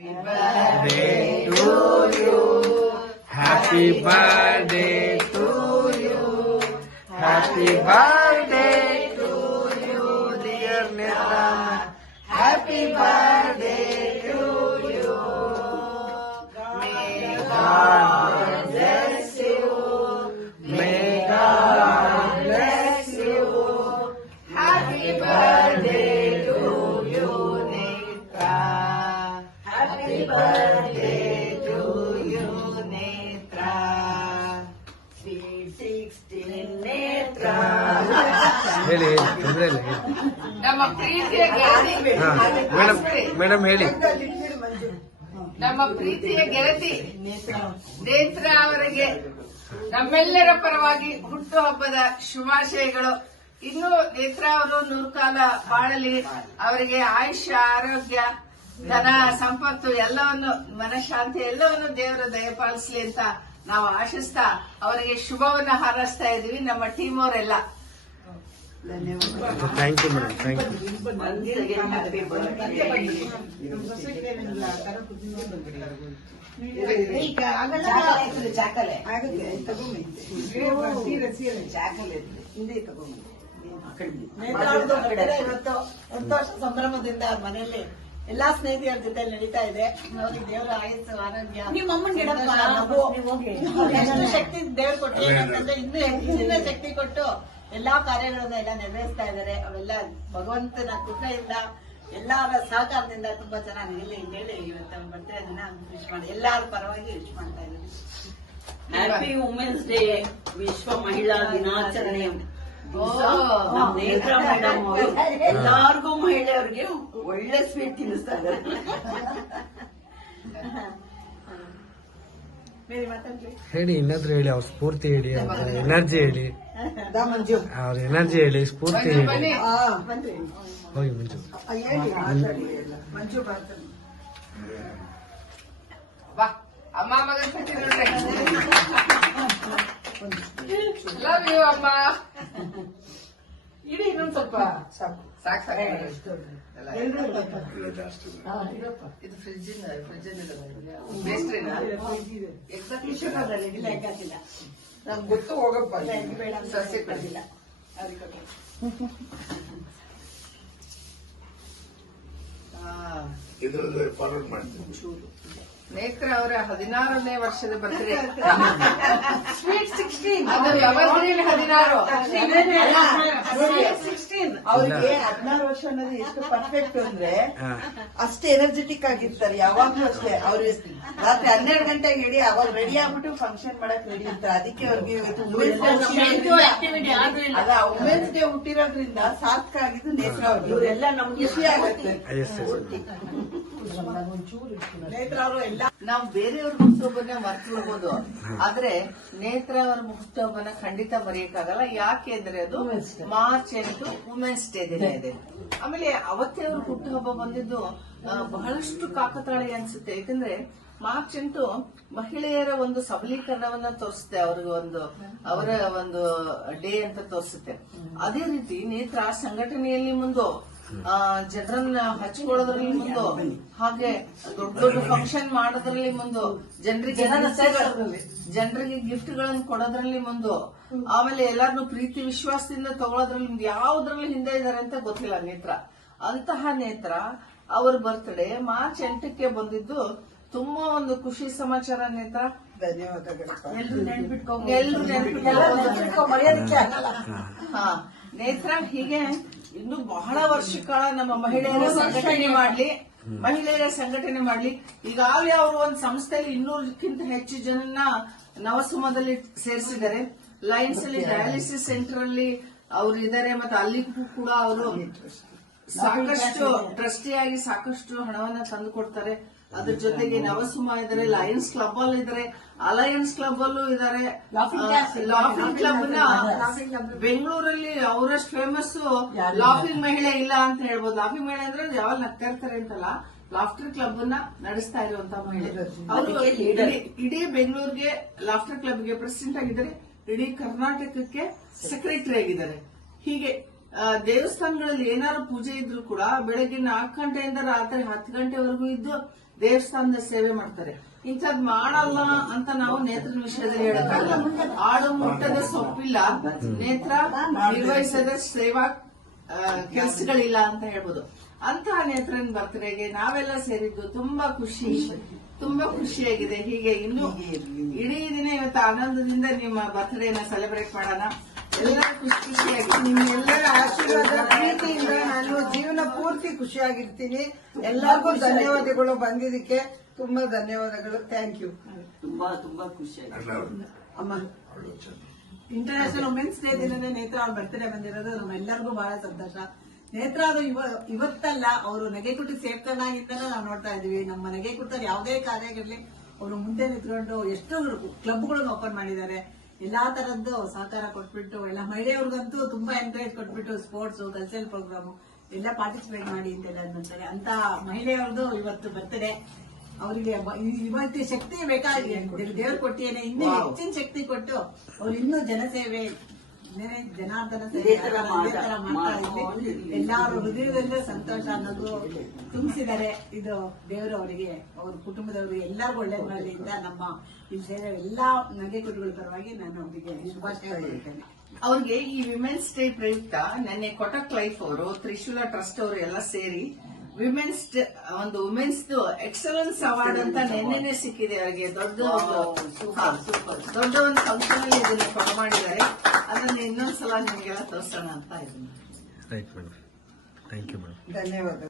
birthday to you. Happy birthday to you. Happy birthday to you, dear Netra. Happy birthday to you. May God bless you. May God bless you. Happy birthday to you, Netra. Happy birthday to you, Netra. Sweet 16 Netra. ಹೇಳಿ ತೊಂದ್ರೆ ಇಲ್ಲ ನಮ್ಮ ಪ್ರೀತಿಯ ಗೆಳತಿ madam ಹೇಳಿ ನಮ್ಮ ಪ್ರೀತಿಯ ಗೆಳತಿ ನೇತ್ರ ಅವರಿಗೆ ನಮ್ಮೆಲ್ಲರ ಪರವಾಗಿ ಹುಟ್ಟುಹಬ್ಬದ ಶುಭಾಶಯಗಳು. ಇನ್ನು ನೇತ್ರ ಅವರು 100 ಕಾಲ ಬಾಳಲಿ. ಅವರಿಗೆ ಆಯುಷ್ಯ, ಆರೋಗ್ಯ, ಧನ, ಸಂಪತ್ತು ಎಲ್ಲವನ್ನು, ಮನಃಶಾಂತಿ ಎಲ್ಲವನ್ನು ದೇವರ ದಯಪಾಲಿಸಲಿ ಅಂತ ನಾವು ಆಶಿಸ್ತಾ ಅವರಿಗೆ ಶುಭವನ್ನ ಹಾರೈಸ್ತಾ ಇದೀವಿ, ನಮ್ಮ ಟೀಮ್ ಅವರೆಲ್ಲ. Thank you madam, thank you. ಇವತ್ತು ಸಂತೋಷ ಸಂಭ್ರಮದಿಂದ ಮನೆಯಲ್ಲಿ ಎಲ್ಲಾ ಸ್ನೇಹಿತರ ಜೊತೆ ನಡೀತಾ ಇದೆ. ಅವ್ರಿಗೆ ದೇವರ ಆಯಸ್ಸು, ಆರೋಗ್ಯ, ಎಷ್ಟು ಶಕ್ತಿ ದೇವ್ರು ಕೊಟ್ಟು ಏನಂತಂದ್ರೆ ಇನ್ನೂ ಹೆಚ್ಚಿನ ಶಕ್ತಿ ಕೊಟ್ಟು ಎಲ್ಲಾ ಕಾರ್ಯಗಳನ್ನ ಎಲ್ಲ ನೆರವೇರಿಸ್ತಾ ಇದ್ದಾರೆ. ಅವೆಲ್ಲ ಭಗವಂತನ ಕೃಪೆಯಿಂದ ಎಲ್ಲರ ಸಹಕಾರದಿಂದ ತುಂಬಾ ಚೆನ್ನಾಗಿ ಇಲ್ಲಿ ಹೇಳಿ ಇವತ್ತು ಬರ್ತಾರೆ. ಅದನ್ನ ವಿಶ್ ಮಾಡಿ ಎಲ್ಲಾರ ಪರವಾಗಿ ವಿಶ್ ಮಾಡ್ತಾ ಇದ್ದೀವಿ. ಹ್ಯಾಪಿ ವುಮೆನ್ಸ್ ಡೇ, ವಿಶ್ವ ಮಹಿಳಾ ದಿನಾಚರಣೆ. ನೇತ್ರ ಮೇಡಮ್ ಅವರು ಎಲ್ಲಾರ್ಗೂ ಮಹಿಳೆಯವ್ರಿಗೆ ಒಳ್ಳೆ ಸ್ವೀಟ್ ತಿನ್ನಿಸ್ತಾ ಇದ್ದಾರೆ. ಹೇಳಿ, ಇನ್ನಾದ್ರೂ ಹೇಳಿ, ಅವ್ರ ಸ್ಫೂರ್ತಿ ಹೇಳಿ, ಅವ್ರ ಎನರ್ಜಿ ಹೇಳಿ, ಅವ್ರ ಎನರ್ಜಿ ಹೇಳಿ, ಸ್ಫೂರ್ತಿ ಹೇಳಿ. ಹೋಗಿ ಮಂಜು. ಬಾ ಅಮ್ಮ ಮಗನ ಕಟ್ಟಿ ನೋಡ್ರಿ. ಲವ್ ಯು ಅಮ್ಮ. ಇಡೀ ಇನ್ನೊಂದ್ ಸ್ವಲ್ಪ ಸಾಕು. ಸಾಕು ಸಾಕು. ಇದು ಫ್ರಿಜ್ ಬೇಸ್ಟ್ರಿನಾ ಎಕ್ಸಾಕ್ಟ್ಲಿಷನ್ ಲೆಕ್ಕಾತಿಲ್ಲ. ನಮ್ಗೆ ಗೊತ್ತು ಹೋಗಪ್ಪ. ಬೇಡ ಸಸ್ಯ ಕೊಡಲಿಲ್ಲ. ನೇತ್ರ ಅವರ 16ನೇ ವರ್ಷದ ಬರ್ತ್ಡೇ. ಸ್ವೀಟ್ 16 ಅದು ಯಾವಾಗಲೂ 16. ಅವ್ರಿಗೆ 16 ವರ್ಷ ಅನ್ನೋದು ಎಷ್ಟು ಪರ್ಫೆಕ್ಟ್ ಅಂದ್ರೆ ಅಷ್ಟೇ ಎನರ್ಜೆಟಿಕ್ ಆಗಿರ್ತಾರೆ ಯಾವಾಗ್ಲೂ ಅಷ್ಟೇ. ಅವ್ರು ರಾತ್ರಿ 12 ಗಂಟೆಗೆ ಹೇಳಿ ಅವಾಗ ರೆಡಿ ಆಗ್ಬಿಟ್ಟು ಫಂಕ್ಷನ್ ಮಾಡಕ್ ರೆಡಿ ಇರ್ತಾರೆ. ಅದಕ್ಕೆ ಅವ್ರಿಗೆ ಇವತ್ತು ವುಮೆನ್ಸ್ ಡೇ ಹುಟ್ಟಿರೋದ್ರಿಂದ ಸಾರ್ಥಕ ಆಗಿದ್ದು ನೇತ್ರ ಅವ್ರಿಗೆ. ಇವರೆಲ್ಲ ನಮ್ಗೆ ಖುಷಿ ಆಗುತ್ತೆ. ನೇತ್ರ ಅವರು ಎಲ್ಲ ನಾವು ಬೇರೆಯವ್ರ ಹುಟ್ಟುಹಬ್ಬನ ಮರ್ತಿರ್ಬೋದು, ಆದ್ರೆ ನೇತ್ರ ಅವರ ಹುಟ್ಟುಹಬ್ಬನ ಖಂಡಿತ ಮರೆಯಕ್ಕಾಗಲ್ಲ. ಯಾಕೆ ಅಂದ್ರೆ ಅದು ಮಾರ್ಚ್ 8 ವುಮೆನ್ಸ್ ಡೇ ದಿನ ಇದೆ. ಆಮೇಲೆ ಅವತ್ತೇ ಅವ್ರ ಹುಟ್ಟುಹಬ್ಬ ಬಂದಿದ್ದು ಬಹಳಷ್ಟು ಕಾಕತಾಳೀಯ ಅನ್ಸುತ್ತೆ. ಯಾಕಂದ್ರೆ ಮಾರ್ಚ್ 8 ಮಹಿಳೆಯರ ಒಂದು ಸಬಲೀಕರಣವನ್ನ ತೋರಿಸುತ್ತೆ, ಅವ್ರಿಗೆ ಅವರ ಒಂದು ಡೇ ಅಂತ ತೋರಿಸುತ್ತೆ. ಅದೇ ರೀತಿ ನೇತ್ರ ಸಂಘಟನೆಯಲ್ಲಿ ಮುಂದೆ, ಜನರನ್ನ ಹಚ್ಕೊಳ್ಳೋದ್ರಲ್ಲಿ ಮುಂದೆ, ಹಾಗೆ ದೊಡ್ಡ ದೊಡ್ಡ ಫಂಕ್ಷನ್ ಮಾಡೋದ್ರಲ್ಲಿ ಮುಂದೆ, ಜನರಿಗೆ ಗಿಫ್ಟ್ ಗಳನ್ನು ಕೊಡೋದ್ರಲ್ಲಿ ಮುಂದೆ, ಆಮೇಲೆ ಎಲ್ಲಾರನ್ನು ಪ್ರೀತಿ ವಿಶ್ವಾಸದಿಂದ ತಗೊಳ್ಳೋದ್ರಲ್ಲಿ ಮುಂದೆ, ಯಾವುದ್ರಲ್ಲಿ ಹಿಂದೆ ಇದಾರೆ ಅಂತ ಗೊತ್ತಿಲ್ಲ ನೇತ್ರ. ಅಂತಹ ನೇತ್ರ ಅವ್ರ ಬರ್ತ್ಡೇ ಮಾರ್ಚ್ 8ಕ್ಕೆ ಬಂದಿದ್ದು ತುಂಬಾ ಒಂದು ಖುಷಿ ಸಮಾಚಾರ. ನೇತ್ರ ಧನ್ಯವಾದಗಳು. ಎಲ್ರು ನೆನ್ಪಿಟ್ಕೊ ಹಾ ನೇತ್ರ ಹೀಗೆ ಇನ್ನು ಬಹಳ ವರ್ಷ ಕಾಲ ನಮ್ಮ ಮಹಿಳೆಯರ ಸಂಘಟನೆ ಮಾಡ್ಲಿ. ಈಗಾಗಲೇ ಅವರು ಒಂದು ಸಂಸ್ಥೆಯಲ್ಲಿ 200ಕ್ಕಿಂತ ಹೆಚ್ಚು ಜನನ್ನ ನವಸುಮದಲ್ಲಿ ಸೇರಿಸಿದ್ದಾರೆ. ಲೈನ್ಸ್ ಅಲ್ಲಿ ಡಯಾಲಿಸಿಸ್ ಸೆಂಟರ್ ಅಲ್ಲಿ ಅವರು ಇದ್ದಾರೆ. ಮತ್ತೆ ಅಲ್ಲಿಗೂ ಕೂಡ ಅವರು ಸಾಕಷ್ಟು ಟ್ರಸ್ಟಿಯಾಗಿ ಸಾಕಷ್ಟು ಹಣವನ್ನ ತಂದು ಕೊಡ್ತಾರೆ. ಅದ್ರ ಜೊತೆಗೆ ನವಸುಮ ಇದಾರೆ, ಲಯನ್ಸ್ ಕ್ಲಬ್ ಅಲ್ಲಿ ಇದಾರೆ, ಅಲಯನ್ಸ್ ಕ್ಲಬ್ ಅಲ್ಲೂ ಇದಾರೆ. ಲಾಫಿಂಗ್ ಕ್ಲಬ್ ನ ಬೆಂಗಳೂರಲ್ಲಿ ಅವರಷ್ಟು ಫೇಮಸ್ ಲಾಫಿಂಗ್ ಮಹಿಳೆ ಇಲ್ಲ ಅಂತ ಹೇಳ್ಬೋದು. ಲಾಫಿಂಗ್ ಮಹಿಳೆ ಅಂದ್ರೆ ಯಾವಾಗ ನಗ್ತಾ ಇರ್ತಾರೆ ಅಂತಲ್ಲ, ಲಾಫ್ಟರ್ ಕ್ಲಬ್ ಅನ್ನ ನಡೆಸ್ತಾ ಇರುವಂತಹ ಮಹಿಳೆ. ಅವರು ಇಡೀ ಬೆಂಗಳೂರಿಗೆ ಲಾಫ್ಟರ್ ಕ್ಲಬ್ಗೆ ಪ್ರೆಸಿಡೆಂಟ್ ಆಗಿದ್ದಾರೆ, ಇಡೀ ಕರ್ನಾಟಕಕ್ಕೆ ಸೆಕ್ರೆಟರಿ ಆಗಿದ್ದಾರೆ. ಹೀಗೆ ದೇವಸ್ಥಾನಗಳಲ್ಲಿ ಏನಾದ್ರು ಪೂಜೆ ಇದ್ರು ಕೂಡ ಬೆಳಗ್ಗೆ 4 ಗಂಟೆಯಿಂದ ರಾತ್ರಿ 10 ಗಂಟೆವರೆಗೂ ಇದ್ದು ದೇವಸ್ಥಾನದ ಸೇವೆ ಮಾಡ್ತಾರೆ. ಇಂಥದ್ ಮಾಡಲ್ಲ ಅಂತ ನಾವು ನೇತ್ರ ವಿಷಯದಲ್ಲಿ ಹೇಳಕ್ಕಾಗಲ್ಲ. ಆಡು ಮುಟ್ಟದ ಸೊಪ್ಪಿಲ್ಲ, ನೇತ್ರ ನಿರ್ವಹಿಸದ ಸೇವಾ ಕೆಲಸಗಳಿಲ್ಲ ಅಂತ ಹೇಳ್ಬೋದು. ಅಂತಹ ನೇತ್ರನ್ ಬರ್ತ್ಡೇಗೆ ನಾವೆಲ್ಲ ಸೇರಿದ್ದು ತುಂಬಾ ಖುಷಿಯಾಗಿದೆ. ಹೀಗೆ ಇನ್ನು ಇಡೀ ದಿನ ಇವತ್ತು ಆನಂದದಿಂದ ನಿಮ್ಮ ಬರ್ತ್ಡೇನ ಸೆಲೆಬ್ರೇಟ್ ಮಾಡೋಣ. ಎಲ್ಲರೂ ಖುಷಿಯಾಗಿ ನಿಮ್ಮೆಲ್ಲರ ಆಶೀರ್ವಾದ ಪ್ರೀತಿಯಿಂದ ನಾನು ಜೀವನ ಪೂರ್ತಿ ಖುಷಿಯಾಗಿರ್ತೀನಿ. ಎಲ್ಲರಿಗೂ ಧನ್ಯವಾದಗಳು, ಬಂದಿದ್ದಕ್ಕೆ ತುಂಬಾ ಧನ್ಯವಾದಗಳು. Thank you. ತುಂಬಾ ತುಂಬಾ ಖುಷಿ ಆಯ್ತು. ಅಮ್ಮ, ಇಂಟರ್ನ್ಯಾಷನಲ್ ವುಮೆನ್ಸ್ ಡೇ ದಿನನೇ ನೇತ್ರ ಅವ್ರ ಬರ್ತ್ಡೇ ಬಂದಿರೋದು ನಮ್ಮೆಲ್ಲರಿಗೂ ಬಹಳ ಸಂತೋಷ. ನೇತ್ರ ಅದು ಇವತ್ತಲ್ಲ, ಅವರು ನಗೆಕುಟಿ ಸೇರ್ಕೊಂಡಾಗಿಂದಲೂ ನಾವು ನೋಡ್ತಾ ಇದೀವಿ. ನಮ್ಮ ನಗೆಕುಟದಲ್ಲಿ ಯಾವುದೇ ಕಾರ್ಯಗಳಿರಲಿ ಅವರು ಮುಂದೆ ನಿಂತ್ಕೊಂಡು ಎಷ್ಟು ಕ್ಲಬ್ಗಳನ್ನು ಓಪನ್ ಮಾಡಿದ್ದಾರೆ. ಎಲ್ಲಾ ತರದ್ದು ಸಹಕಾರ ಕೊಟ್ಬಿಟ್ಟು, ಎಲ್ಲ ಮಹಿಳೆಯವ್ರಿಗಂತೂ ತುಂಬಾ ಎನ್ಕರೇಜ್ ಕೊಟ್ಬಿಟ್ಟು ಸ್ಪೋರ್ಟ್ಸ್, ಕಲ್ಚರಲ್ ಪ್ರೋಗ್ರಾಮ್ ಎಲ್ಲ ಪಾರ್ಟಿಸಿಪೇಟ್ ಮಾಡಿ ಅಂತೆಲ್ಲ ಅಂತಾರೆ. ಅಂತ ಮಹಿಳೆಯವ್ರದ್ದು ಇವತ್ತು ಬರ್ತಡೆ. ಅವರಿಗೆ ಇವತ್ತು ಶಕ್ತಿ ಬೇಕಾಗಿದೆ, ದೇವ್ರು ಕೊಟ್ಟಿಯೇನೆ ಇನ್ನೂ ಹೆಚ್ಚಿನ ಶಕ್ತಿ ಕೊಟ್ಟು ಅವ್ರು ಇನ್ನೂ ಜನಸೇವೆ, ಜನಾರ್ದನ ಸೇವೆ ಇದೇ ತರ ಮಾಡ್ತಾ ಇದ್ವಿ. ಎಲ್ಲಾರು ಹೃದಯದಲ್ಲೂ ಸಂತೋಷ ಅನ್ನೋದು ತುಂಬಿಸಿದ್ದಾರೆ. ಇದು ದೇವರು ಅವರಿಗೆ, ಅವ್ರ ಕುಟುಂಬದವರಿಗೆ ಎಲ್ಲರಿಗೂ ಒಳ್ಳೇದು ಮಾಡಲಿ ಅಂತ ನಮ್ಮ ಈ ಸೇವೆ ಎಲ್ಲಾ ನಗೆಕುಟುಗಳ ಪರವಾಗಿ ನಾನು ಅವರಿಗೆ ಶುಭಾಶಯ ಹೇಳ್ತೇನೆ. ಅವ್ರಿಗೆ ಈ ವಿಮೆನ್ಸ್ ಡೇ ಪ್ರಯುಕ್ತ ನೆನ್ನೆ ಕೊಟಕ್ ಲೈಫ್ ಅವರು, ತ್ರಿಶೂಲ ಟ್ರಸ್ಟ್ ಅವರು ಎಲ್ಲ ಸೇರಿ ವಿಮೆನ್ಸ್ ಒಂದು ವುಮೆನ್ಸ್ ಎಕ್ಸಲೆನ್ಸ್ ಅವಾರ್ಡ್ ಅಂತ ನೆನ್ನೆನೆ ಸಿಕ್ಕಿದೆ ಅವರಿಗೆ. ದೊಡ್ಡ ಒಂದು ಫಂಕ್ಷನ್ ಅಲ್ಲಿ ಇದನ್ನ ಕೊಟ್ಟು ಮಾಡಿದ್ದಾರೆ. ಅದನ್ನ ಇನ್ನೊಂದ್ಸಲ ನಿಮಗೆಲ್ಲ ತೋರಿಸೋಣ ಅಂತ ಇದ್ದೀನಿ. Right madam, thank you madam. ಧನ್ಯವಾದ.